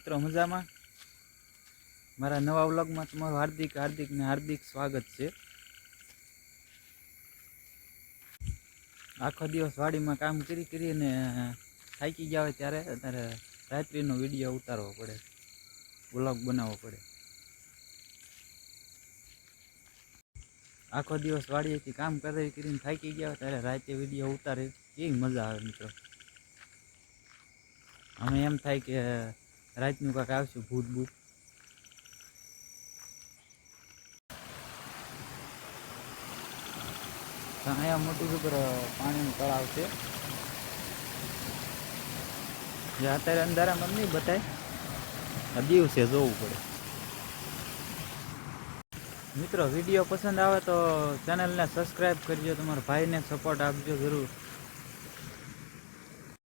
મિત્રો મજામાં? મારા નવા વ્લોગમાં તમારું હાર્દિક સ્વાગત છે. આખો દિવસ વાડીમાં કામ કરીને થાકી ગયા હોય ત્યારે રાત્રિનો વિડીયો ઉતારવો પડે, વ્લોગ બનાવવો પડે. આખો દિવસ વાડીએથી કામ કરીને થાકી ગયા હોય ત્યારે રાતે વિડીયો ઉતારે કેવી મજા આવે મિત્રો. અમે એમ થાય કે રાતનું કાંક આવશું ભૂત. અહીંયા મોટું જબર પાણીનું તળાવ છે, જે અત્યારે અંધારામાં નહીં બતાય, આ દિવસે જોવું પડે. મિત્રો વિડીયો પસંદ આવે તો ચેનલને સબસ્ક્રાઈબ કરજો, તમારા ભાઈને સપોર્ટ આપજો જરૂર.